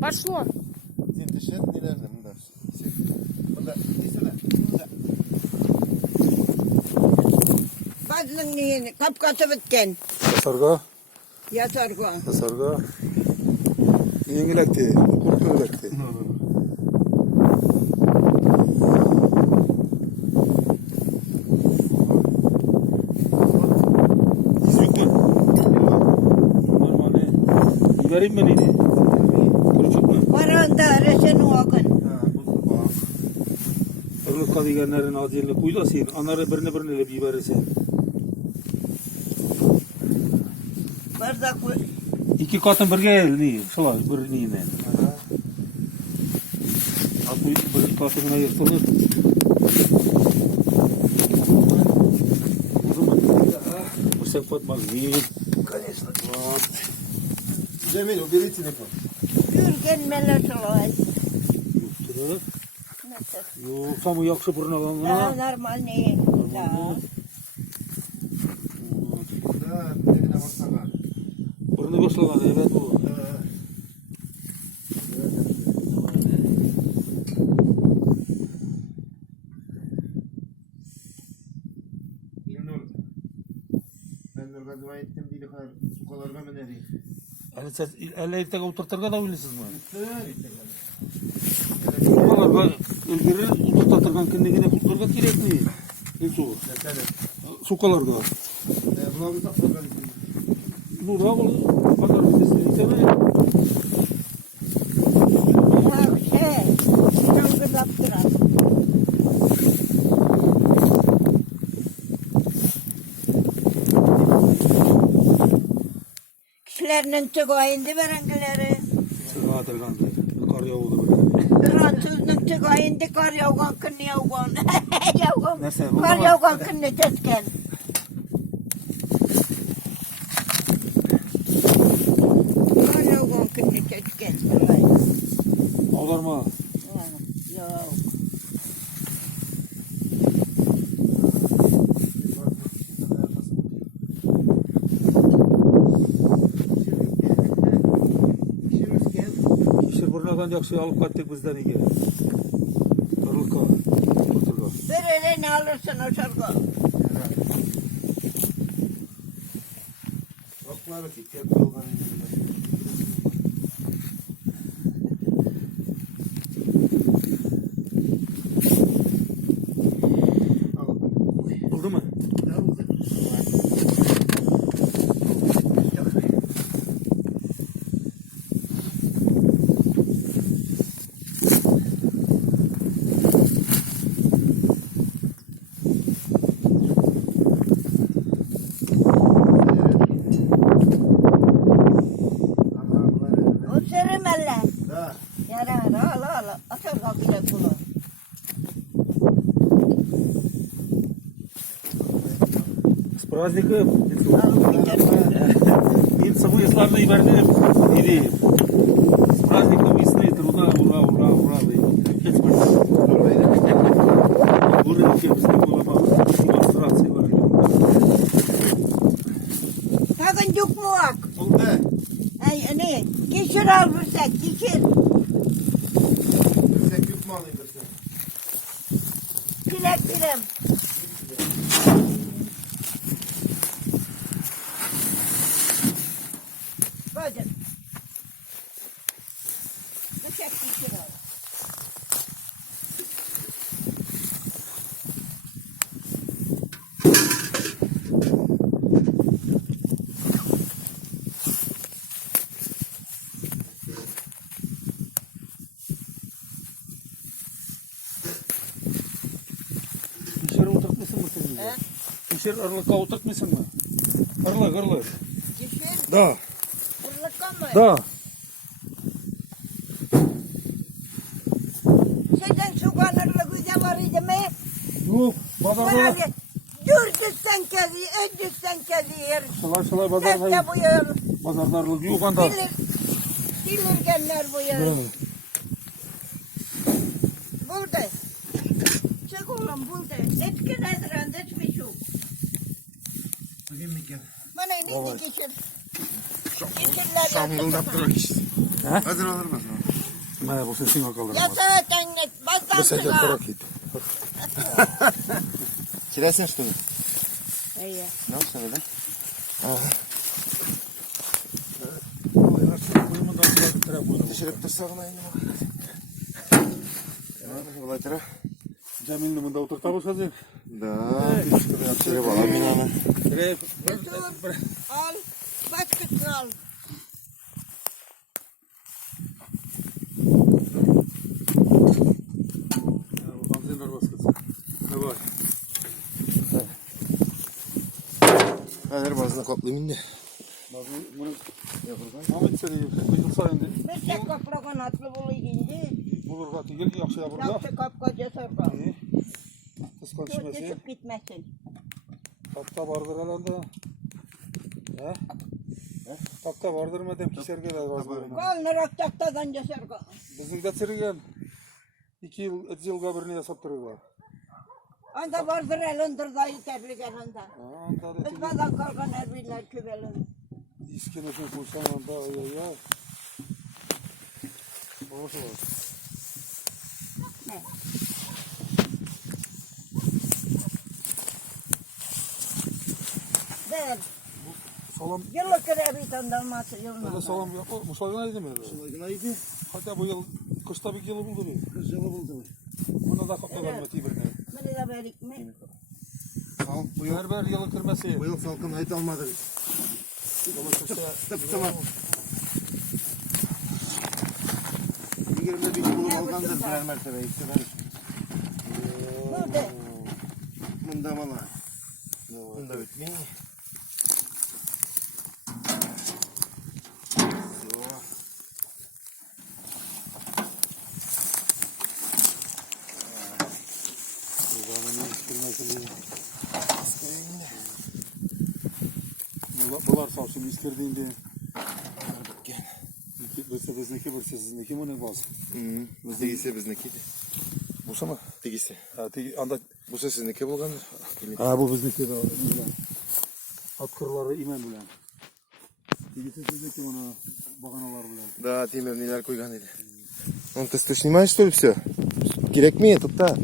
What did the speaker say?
Пошло. Тишет нереально. Burada desene. Bazının neyini kapkatı bitken. Sarga, Yatarga. sarga. Yengilekti, kurtulekti. Vereyim mi neydi? Kurucuk mu? Varanda reşeni okun. Örlük kadıgenlerin acilini kuydu sen. Anları birine ile bir verirsen. Bardak İki katın birge elini. Şolay bir neyine. Atı bir katına yırtılır. Bu sefer bak iyi. Конечно. Cemil, убери телефон. Yürgen meleşolay. Yoktur. Yok, kamu yakşı buruna Daha lan. normal neyi? Daha. Да, дегine baksana. Burnu göstergen evet bu. İlnur. Ben Nurgazı'ya ettim değil hayır. Sukalarga mı nereye? Yani siz elle ittek oturturga da bilirsiniz mi? Evet. Sukalarga ilgiri oturturgan kendine kulturga gerek mi? Su. Mesela. Sukalarga. Buna bir saklarga gittim. Bu da bu kadar vitesli istemeye. Ya çok gıdap duran. Kişilerinin tügayindi verengileri. Sıra atırgandı. Kar yağıdı böyle. Rantuzun tügayindi kar yavgan kınni yavgan. Yavgan. Nerse? Kar yavgan kınni tesken. Kar yavgan kınni tesken. Ağlarma. Yok. Kişir burnadan yakşı alıp kattık bizden iyi. Darılıka. Oturturga. Böyle ne alırsın o şarkı? Baklar ki kep kalgan Oldu mu? O sürümelle. Da. Yarar al. Atır kapıyla kulu. С праздником. Alıp gider. Им собой славный вернем. Или с праздником весны. Ура, ура, ура, ура. Hiç Burada ülkemizde bulama demonstrasyon var. Takın yukmuak. Oldu. Ay ne? Kişir al bursak kişir. Sen yük mü alayım dersen? Bilek bilem. Koydum. Bıçak kişir al. Kişer oturtmasın mı sen? He? Kişer arlıka oturtmasın mı? Arlık. Kişir. Da. Kırlıkka mı? Da. Şeyden şu kanırlık güzel var idi mi? Yok. Pazarda. Böyle dürdüsten kezi, ödüsten kezi yer. Şalay pazarda. Teste bu yer. Pazarda arlık yok anda. Dilirgenler bu yer. Evet. Burada. Çık oğlum burada. Etkin ediren etmiş yok. Bugün mü gel? Bana ne dikişir? Şangıldap durak işte. Ha? Hazır olur mu? Maya bu sesin akalır. Yatağa git. Bazdan çıkar. Интересно, что ли? İyi. Ne olsun öyle? Düşürüp dursa bana yine bak. Olay taraf. Cemil'in bunda oturtamız hazır. Da. Düşürüp alalım yine hemen. Al. Başkasını al. Benzin arabası. Ne var? Her bazına kaplayayım indi. Bunu Ahmet seni yıkılsa indi. Bir tek kaplagan atlı bulu indi. Bulur katı gel yakşı ya burada. Yaptı kapkaca sorga. İyi. Kıskan düşmesin. Düşüp gitmesin. Kapta vardır alanda. He? Kapta vardır mı dem kişerge de var. Kalnı raktaktadan sorga. Bizim de sürügen 2 yıl, 3 yıl kabrini yasap duruyor. Anda vardır elindir dayı terlik elinde. Anda da Kızmadan kalkan erbinler kübelin. iskelesini koysan anda ya. Olsa var. Der. Salam, Yıllık erbiten dalması yılına. öyle salam yapma. Musalgın aydı mı? Neydi? Hatta bu yıl, kışta bir yılı buldu bir. Kız yolu buldu. Ona da kapta vermeti birine. Beni de verik mi? Al bu yıl. Berber yılı kırması. Bu yıl salkın hayt almadı. Tamam. Bir yerinde bir bulup algandır birer mertebe. İşte ben. Burada. Bunda bana. Bunda bitmeyin. Bular sağ olsun iskirdiğinde. Birse bizniki birse sizinki mi ne baz? Bu tegisi bizniki. Bu sana? Tegisi. Ha tegi anda. Bu sizniki bulgandır. Ha bu bizniki de. At kırları imen bilen. Tegisi sizinki bana baganalar bilen. Да, Тимир, неler koygan dedi. Он ты снимаешь что ли все? Gerek mi yatıp da?